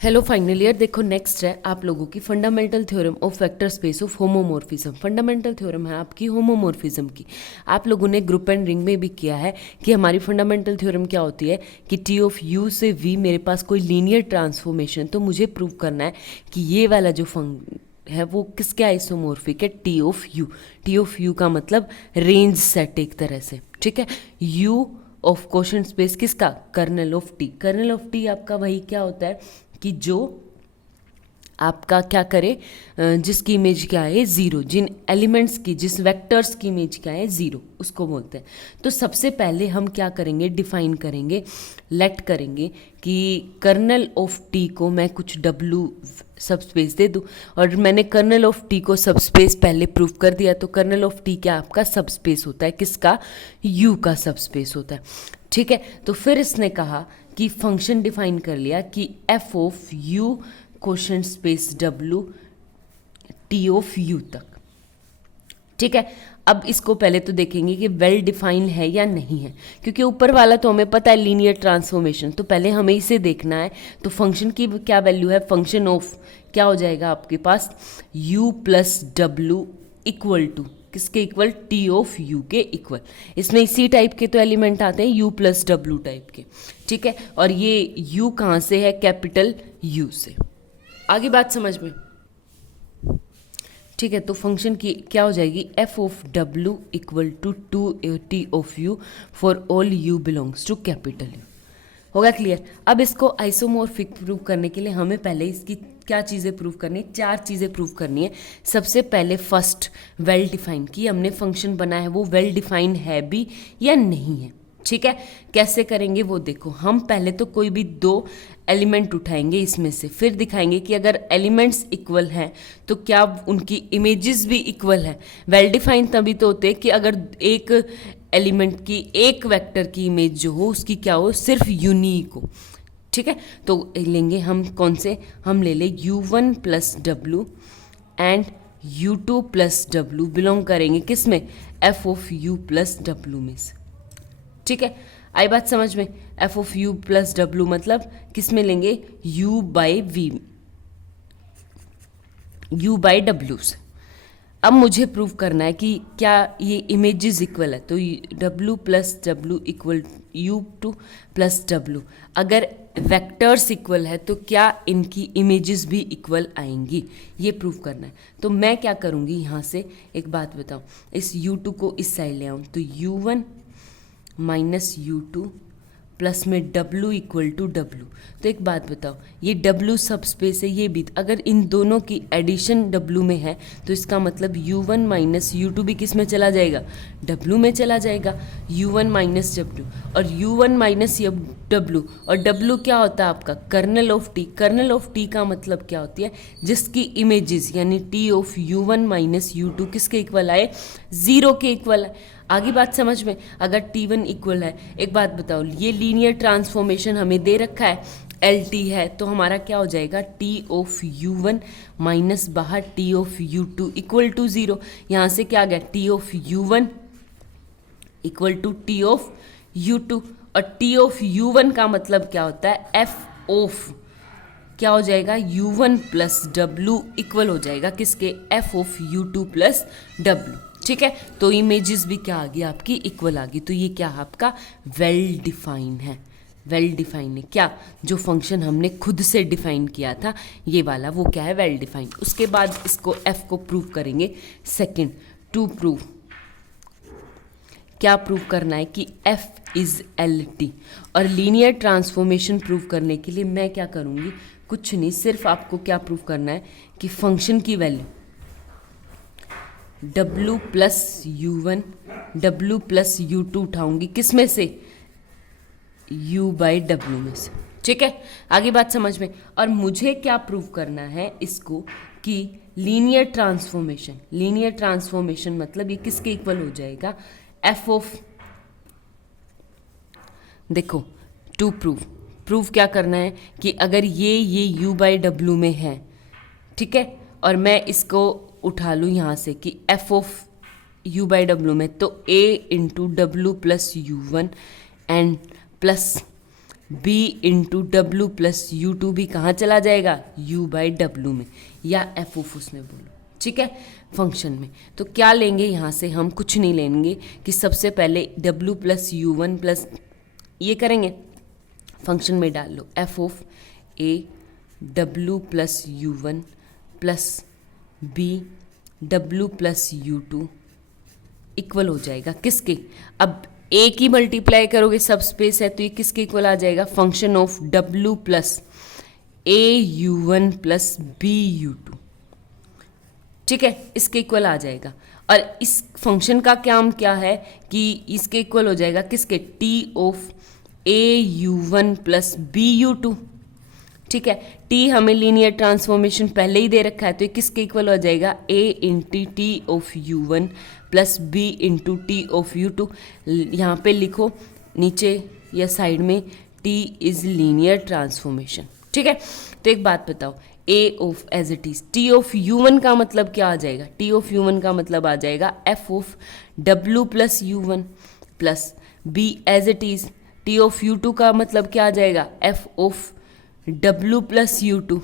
Hello final year. देखो next है आप लोगों की fundamental theorem of vector space of homomorphism. Fundamental theorem है आपकी होमोमॉर्फिज्म की। आप लोगों ने ग्रुप एंड रिंग में भी किया है कि हमारी फंडामेंटल थ्योरम क्या होती है कि टी ऑफ यू से वी मेरे पास कोई लीनियर ट्रांसफॉर्मेशन, तो मुझे प्रूव करना है कि ये वाला जो है वो किसके आइसोमॉर्फिक है, t of u. T of u का मतलब रेंज सेट एक तरह से, ठीक है। यू ऑफ क्वोशंट स्पेस किसका, kernel of t. Kernel of t आपका वही क्या होता है कि जो आपका क्या करे, जिसकी इमेज क्या है ज़ीरो, जिन एलिमेंट्स की, जिस वेक्टर्स की इमेज क्या है ज़ीरो, उसको बोलते हैं। तो सबसे पहले हम क्या करेंगे, डिफाइन करेंगे, लेट करेंगे कि कर्नल ऑफ टी को मैं कुछ डब्लू सब स्पेस दे दूँ। और मैंने कर्नल ऑफ टी को सब स्पेस पहले प्रूव कर दिया। तो कर्नल ऑफ टी क्या आपका सब स्पेस होता है, किसका, यू का सब स्पेस होता है, ठीक है। तो फिर इसने कहा कि फंक्शन डिफाइन कर लिया कि f of you quotient space W T of you तक, ठीक है। अब इसको पहले तो देखेंगे कि वेल डिफाइन है या नहीं है, क्योंकि ऊपर वाला तो हमें पता है लीनियर ट्रांसफॉर्मेशन, तो पहले हमें इसे देखना है। तो फंक्शन की क्या वैल्यू है, फंक्शन ऑफ क्या हो जाएगा आपके पास, u प्लस डब्लू इक्वल टू किसके इक्वल, टी ऑफ यू के इक्वल। इसमें इसी टाइप के तो एलिमेंट आते हैं u प्लस डब्लू टाइप के, ठीक है। और ये u कहाँ से है, कैपिटल U से। आगे बात समझ में, ठीक है। तो फंक्शन की क्या हो जाएगी, एफ ऑफ डब्लू equal to t of u for all u belongs to capital u. होगा क्लियर। अब इसको आइसोमॉर्फिक प्रूव करने के लिए हमें पहले इसकी क्या चीज़ें प्रूव करनी है, चार चीज़ें प्रूव करनी है। सबसे पहले फर्स्ट वेल डिफाइन की हमने फंक्शन बनाया है वो वेल डिफाइन है भी या नहीं है, ठीक है। कैसे करेंगे वो देखो, हम पहले तो कोई भी दो एलिमेंट उठाएंगे इसमें से, फिर दिखाएंगे कि अगर एलिमेंट्स इक्वल हैं तो क्या उनकी इमेजेस भी इक्वल है। वेल डिफाइन तभी तो होते हैं कि अगर एक एलिमेंट की, एक वेक्टर की इमेज जो हो उसकी क्या हो, सिर्फ यूनिक हो, ठीक है। तो लेंगे हम कौन से, हम ले ले u1 plus W and u2 plus W belong करेंगे किस में, f of u plus W में से, ठीक है। आई बात समझ में, f of u plus W मतलब किस में लेंगे, u by v, u by W से। अब मुझे प्रूव करना है कि क्या ये इमेजेस इक्वल है, तो w प्लस डब्लू इक्वल u2 प्लस डब्लू। अगर वेक्टर्स इक्वल है तो क्या इनकी इमेजेस भी इक्वल आएंगी, ये प्रूव करना है। तो मैं क्या करूँगी, यहाँ से एक बात बताऊँ, इस u2 को इस साइड ले आऊँ, तो u1 माइनस u2 प्लस में w इक्वल टू डब्लू। तो एक बात बताओ, ये w सब स्पेस है, ये भी, अगर इन दोनों की एडिशन w में है तो इसका मतलब u1 माइनस u2 भी किस में चला जाएगा, w में चला जाएगा, u1 माइनस w। और u1 माइनस w, और w क्या होता है आपका, kernel of t। Kernel of t का मतलब क्या होती है, जिसकी इमेजेस यानी t of u1 minus u2 किसके इक्वल आए, ज़ीरो के इक्वल है। आगे बात समझ में, अगर t1 इक्वल है, एक बात बताओ, ये लीनियर ट्रांसफॉर्मेशन हमें दे रखा है LT है, तो हमारा क्या हो जाएगा, t ऑफ u1 माइनस बाहर t of u2 equal to zero. यहाँ से क्या आ गया, t of u1 equal to t of u2, और t ऑफ u1 का मतलब क्या होता है, f ऑफ क्या हो जाएगा, u1 प्लस डब्लू इक्वल हो जाएगा किसके, f of u2 plus W, ठीक है। तो इमेजेस भी क्या आ गई आपकी, इक्वल आ गई। तो ये क्या आपका वेल डिफाइन है। वेल डिफाइन है क्या, जो फंक्शन हमने खुद से डिफाइन किया था ये वाला, वो क्या है, वेल डिफाइन। उसके बाद इसको f को प्रूव करेंगे। सेकंड, टू प्रूव, क्या प्रूव करना है कि f इज LT। और लीनियर ट्रांसफॉर्मेशन प्रूव करने के लिए मैं क्या करूँगी, कुछ नहीं, सिर्फ आपको क्या प्रूव करना है कि फंक्शन की value w plus u1 w plus u2 उठाऊंगी किस में से, u बाई w में से, ठीक है। आगे बात समझ में। और मुझे क्या प्रूव करना है इसको कि लीनियर ट्रांसफॉर्मेशन, लीनियर ट्रांसफॉर्मेशन मतलब ये किसके इक्वल हो जाएगा, f ऑफ, देखो टू प्रूव क्या करना है कि अगर ये u बाई डब्लू में है, ठीक है, और मैं इसको उठा लूँ यहाँ से कि f ऑफ u बाई डब्लू में, तो a इंटू डब्लू plus u1 and plus B into डब्लू प्लस यू टू भी कहाँ चला जाएगा, यू बाई डब्लू में, या एफ ऑफ उसमें बोलो, ठीक है, फंक्शन में। तो क्या लेंगे यहाँ से, हम कुछ नहीं लेंगे कि सबसे पहले W plus you one plus ये करेंगे, फंक्शन में डाल लो F of A W plus you one plus B W plus you two equal हो जाएगा किसके, अब ए की मल्टीप्लाई करोगे सब स्पेस है तो ये किसके इक्वल आ जाएगा, फंक्शन ऑफ डब्लू plus a u one plus b u two, ठीक है, इसके इक्वल आ जाएगा। और इस फंक्शन का काम क्या है कि इसके इक्वल हो जाएगा किसके, t of a u one plus b u two, ठीक है, टी हमें लीनियर ट्रांसफॉर्मेशन पहले ही दे रखा है तो ये किसके इक्वल हो जाएगा, A into T of you one plus B into T of you two. यहाँ पे लिखो नीचे या साइड में टी इज लीनियर ट्रांसफॉर्मेशन, ठीक है। तो एक बात बताओ, A of as it is T of you one का मतलब क्या आ जाएगा, टी ऑफ यू वन का मतलब आ जाएगा एफ ऑफ डब्लू plus you one plus b as it is T of you two का मतलब क्या आ जाएगा, एफ ऑफ डब्लू प्लस यू टू,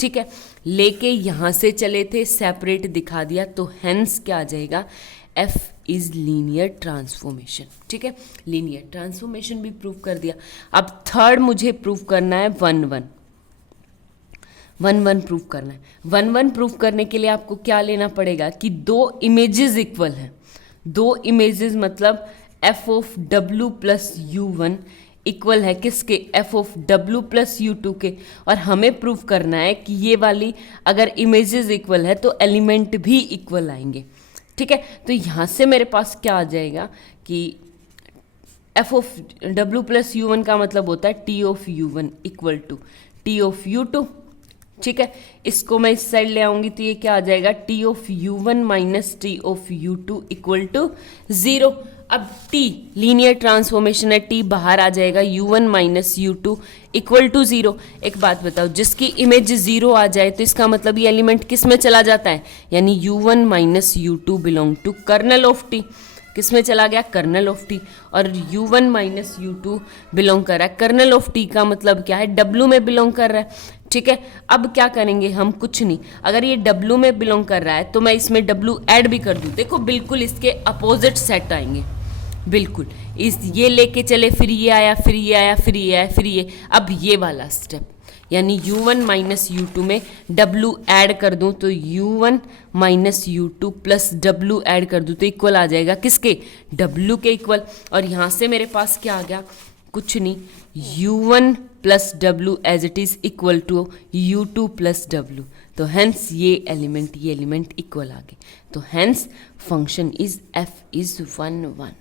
ठीक है। लेके यहाँ से चले थे सेपरेट दिखा दिया तो हेंस क्या आ जाएगा, एफ इज लीनियर ट्रांसफॉर्मेशन, ठीक है, लीनियर ट्रांसफॉर्मेशन भी प्रूव कर दिया। अब थर्ड मुझे प्रूव करना है वन वन प्रूव करना है। वन प्रूव करने के लिए आपको क्या लेना पड़ेगा कि दो इमेजेस इक्वल हैं, दो इमेजेस मतलब एफ ऑफ डब्लू प्लस यू वन इक्वल है किसके, एफ ऑफ डब्लू प्लस यू टू के, और हमें प्रूव करना है कि ये वाली अगर इमेजेस इक्वल है तो एलिमेंट भी इक्वल आएंगे, ठीक है। तो यहाँ से मेरे पास क्या आ जाएगा कि एफ ऑफ डब्लू प्लस यू वन का मतलब होता है t of you one equal to t of you two, ठीक है। इसको मैं इस साइड ले आऊंगी तो ये क्या आ जाएगा, t of you one minus t of you two equal to zero. अब टी लीनियर ट्रांसफॉर्मेशन है, टी बाहर आ जाएगा, u one minus u two equal to zero. एक बात बताओ, जिसकी इमेज जीरो आ जाए तो इसका मतलब ये एलिमेंट किस में चला जाता है, यानी u one minus u two belong to kernel of t, किस में चला गया, कर्नल ऑफ टी, और u one minus u two belong कर रहा है कर्नल ऑफ टी का मतलब क्या है, डब्लू में बिलोंग कर रहा है, ठीक है। अब क्या करेंगे हम, कुछ नहीं, अगर ये डब्लू में बिलोंग कर रहा है तो मैं इसमें डब्लू ऐड भी कर दूँ, देखो बिल्कुल इसके अपोजिट सेट आएंगे, बिल्कुल इस ये लेके चले फिर ये आया फिर ये आया फिर ये आया फिर ये, अब ये वाला स्टेप यानी u one minus u two में डब्लू ऐड कर दूं तो u one minus u two plus डब्लू ऐड कर दूं तो इक्वल आ जाएगा किसके, डब्लू के इक्वल। और यहाँ से मेरे पास क्या आ गया, कुछ नहीं, you one plus W as it is equal to you two plus W, तो हेंस ये एलिमेंट इक्वल आ गए, तो hence function is F is one one,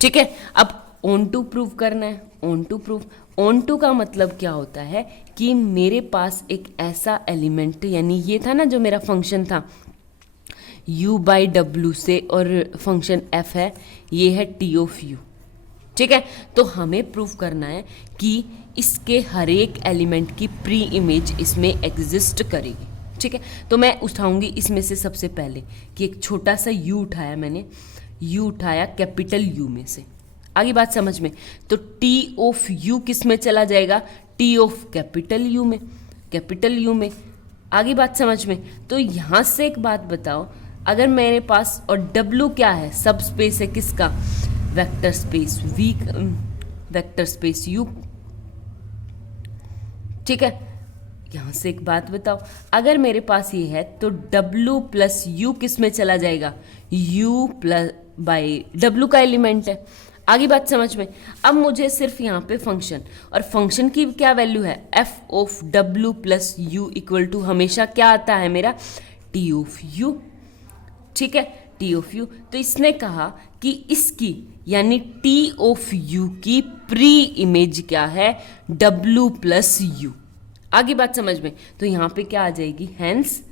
ठीक है। अब ऑन टू प्रूव करना है, on to prove, on to का मतलब क्या होता है कि मेरे पास एक ऐसा एलिमेंट, यानी ये था ना जो मेरा फंक्शन था u बाई डब्ल्यू से, और फंक्शन f है, ये है t ऑफ u, ठीक है। तो हमें प्रूव करना है कि इसके हर एक एलिमेंट की प्री इमेज इसमें एग्जिस्ट करेगी, ठीक है। तो मैं उठाऊंगी इसमें से सबसे पहले कि एक छोटा सा u उठाया मैंने, u उठाया कैपिटल U में से, आगे बात समझ में, तो T ऑफ U किस में चला जाएगा, T ऑफ कैपिटल U में, कैपिटल U में, आगे बात समझ में। तो यहाँ से एक बात बताओ, अगर मेरे पास, और W क्या है, सब स्पेस है किसका, vector space V, vector space U, ठीक है। यहाँ से एक बात बताओ, अगर मेरे पास ये है तो W प्लस U किस में चला जाएगा, U प्लस बाई W का एलिमेंट है, आगे बात समझ में। अब मुझे सिर्फ यहाँ पे फंक्शन, और फंक्शन की क्या वैल्यू है, f of W plus U equal to हमेशा क्या आता है मेरा, T ऑफ U, ठीक है, T ऑफ U। तो इसने कहा कि इसकी यानी T ऑफ U की प्री इमेज क्या है, W प्लस U, आगे बात समझ में। तो यहाँ पे क्या आ जाएगी, hence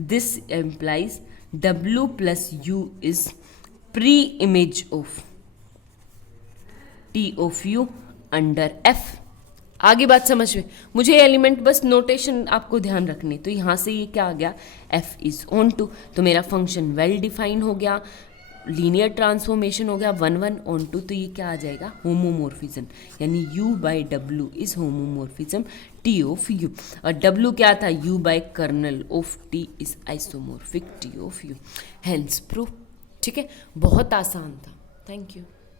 this implies W plus U is pre image of T of U under F, आगे बात समझ में। मुझे एलिमेंट बस नोटेशन आपको ध्यान रखनी, तो यहाँ से ये क्या आ गया, F इज ऑन टू, तो मेरा फंक्शन वेल डिफाइन हो गया, लीनियर ट्रांसफॉर्मेशन हो गया 1 ऑन टू, तो ये क्या आ जाएगा होमोमॉर्फिज्म, यानी u बाई डब्ल्यू is homomorphism t of u। और w क्या था, u by kernel of t is isomorphic t of u, hence proof. ठीक है, बहुत आसान था। Thank you.